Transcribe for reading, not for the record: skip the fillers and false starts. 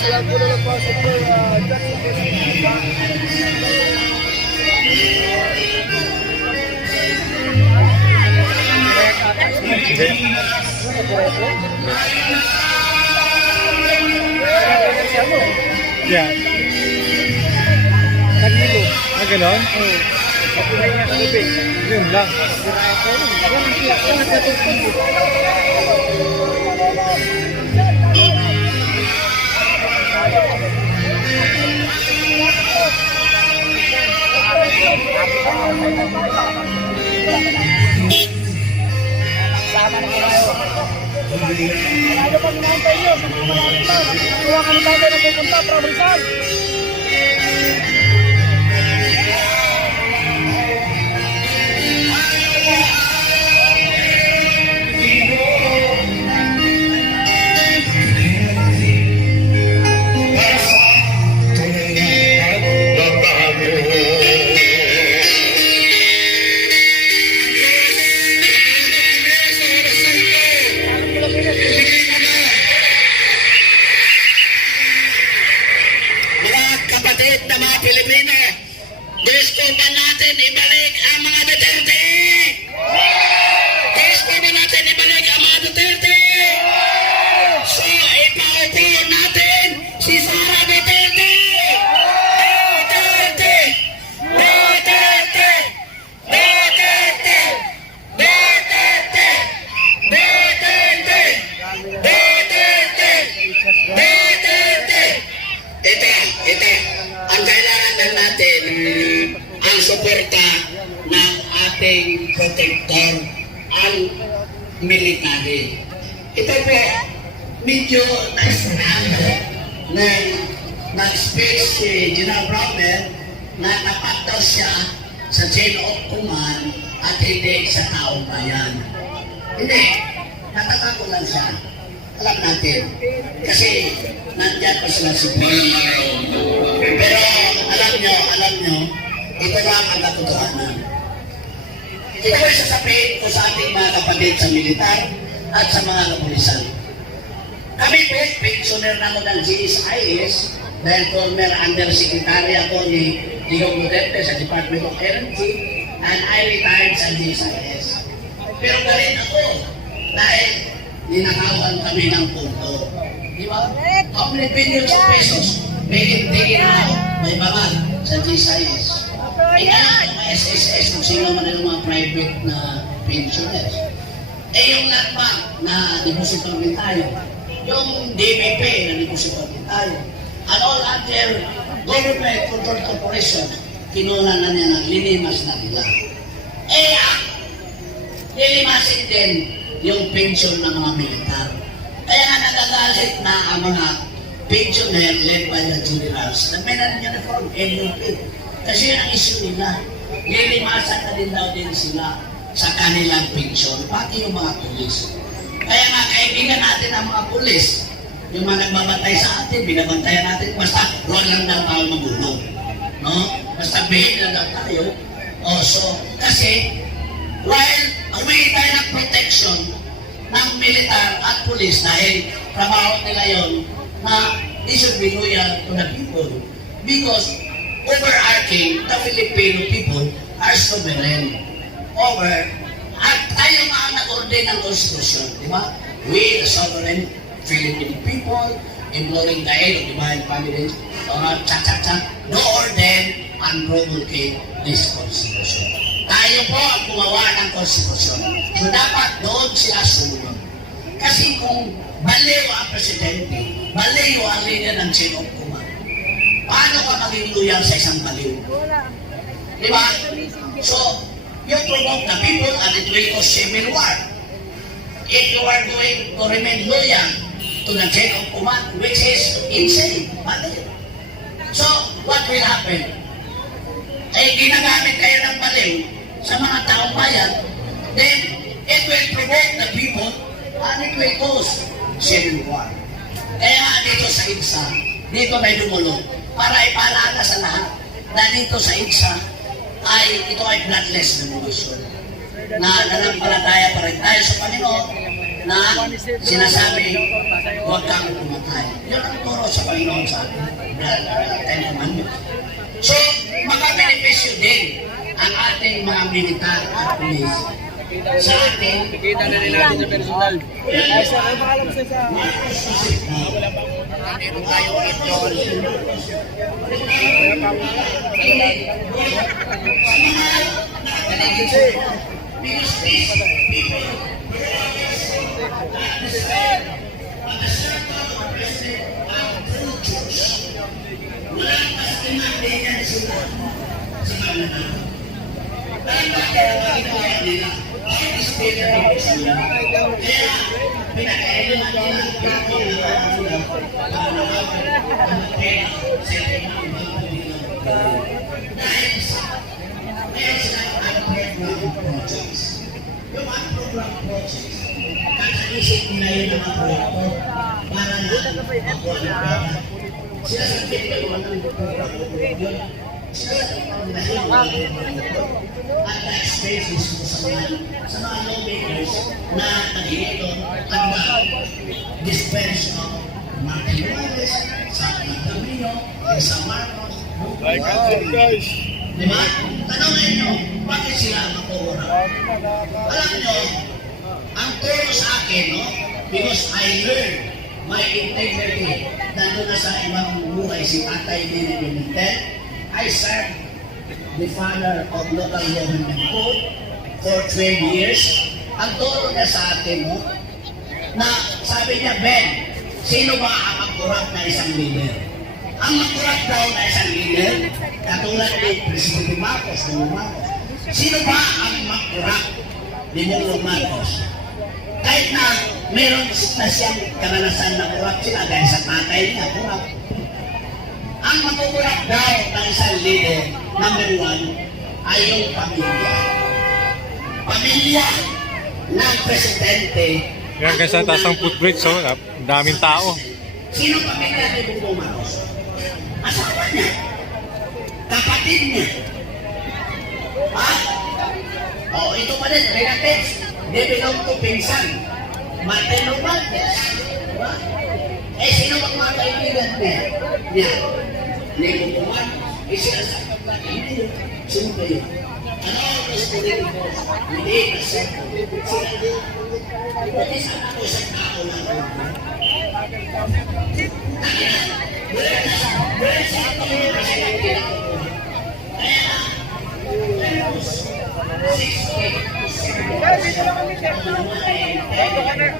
Salamat po na po sa Yeah. Nagilo. Ah, ganon? Oo. Kapulay na kalubig. Yun lang. Yan nagkatugtog. Sama na kayo. Ano pang inaantay nyo? Kuha kami tayo na pupunta, Provincial. Kapatid na mga Pilipino, gusto ba natin ibalik ang mga Duterte? Gusto ba natin ibalik ang mga Duterte? So, ipaupo natin si Sara Duterte! Duterte! Duterte! Duterte! Duterte! Duterte! Duterte! Duterte! Ito, ang kailangan lang natin ang suporta ng ating protector, ang military. Ito po, medyo nag-speech si General Browner na napataw siya sa chain of command at hindi sa taong bayan. Hindi, nakatago lang siya. Alam natin, kasi nandyan pa sila si Paul. Pero alam nyo, ito lang ang katotohanan. Ito ay sasabihin ko sa ating mga kapatid sa militar at sa mga kapulisan. Kami po, pensioner na mo ng GSIS, dahil former Undersecretary ako ni Digong Duterte sa Department of Energy, and I retired sa GSIS. Pero galing ako, dahil ninakawan kami ng punto. Di ba? How many billions of pesos may tingin na may babag sa GSIS? Kaya mga SSS kung sino man yung mga private na pensioners. Yung land bank na depositor din tayo. Yung DBP na depositor din tayo. And all other government controlled corporations, kinula na niya ng linimas na nila. Lilimasin din yung pension ng mga militar. Kaya nga nagagalit na ang mga pensioner led by the generals na may uniform, NUP. Kasi ang issue nila, lilimasan na din daw din sila sa kanilang pension, pati yung mga pulis. Kaya nga kaibigan natin ang mga pulis, yung mga nagbabantay sa atin, binabantayan natin, basta huwag lang daw tayo magulo. No? Basta behave lang daw tayo. So, kasi while humingi tayo ng protection ng militar at pulis dahil trabaho nila yon na they should be loyal to the people. Because overarching, the Filipino people are sovereign over at tayo mga nag-order ng konstitusyon. Di ba? We, the sovereign Filipino people, imploring the aid of divine providence, no order and promulgate this constitution. Tayo po ang gumawa ng konstitusyon. So dapat doon sila sumunod. Kasi kung baliw ang presidente, baliw ang linya ng chain of command, paano ka maging loyal sa isang baliw? Di ba? So, you provoke the people and it will cause civil war. If you are going to remain loyal to the chain of command, which is insane, baliw. So, what will happen? Ginagamit kayo ng baliw sa mga taong bayan, then it will provoke the people and it will cause civil war. Kaya dito sa IDSA, dito may dumulog para ipaalala sa lahat na dito sa IDSA ay ito ay bloodless revolution na nanampalataya pa rin tayo sa Panginoon na sinasabi huwag kang pumatay. Yun ang turo sa Panginoon sa atin. Ten Commandments. So, makabenepisyo din ang ating mga militar at pulis sa ating Kita na nila natin sa personal. Ay, sir, ano pangalan mo sa meron tayong idol. Yung mga program projects, kakaisip nila yun ng mga proyekto para na makuha ng pera. Sila sa pinag ng program yun. Sila sa at na-expenses mo sa mga lawmakers na nagigito at na-dispense of Martin Robles, sa Camino, sa Marcos. Like it, guys. Diba? Tanongin nyo, bakit sila makuha? Alam nyo, ang turo sa akin, no? Because I learned my integrity. Nandun na sa ibang buhay si Tatay Nene Benitez. I served the father of local government code for 12 years. Ang turo niya sa akin, no? Na sabi niya, Ben, sino ba ang makurap na isang leader? Ang makurap daw na isang leader, katulad ni Presidente Marcos, sino ba ang makurap ni Bongbong Marcos? Kahit na meron na siyang karanasan na kurap sila dahil sa tatay niya, kurap. Ang makukurap daw ng isang leader, number 1, ay yung pamilya. Pamilya ng presidente. Yan guys, sa taas ng footbridge, so, ang daming tao. Sino pamilya ni Bongbong Marcos? Asawa niya. Kapatid niya. Ha? O, ito pa rin, relatives. They belong to pinsan. Martin Robles. Diba? Eh, sino bang mga kaibigan niya? Niya. Ni Bongbong Marcos. Eh, sila sa kapatid. Sino ba yun? Ano ang gusto rin mo? Hindi, kasi sila din. Pati sana ako sa tao lang. Sir, dito lang kami, sir.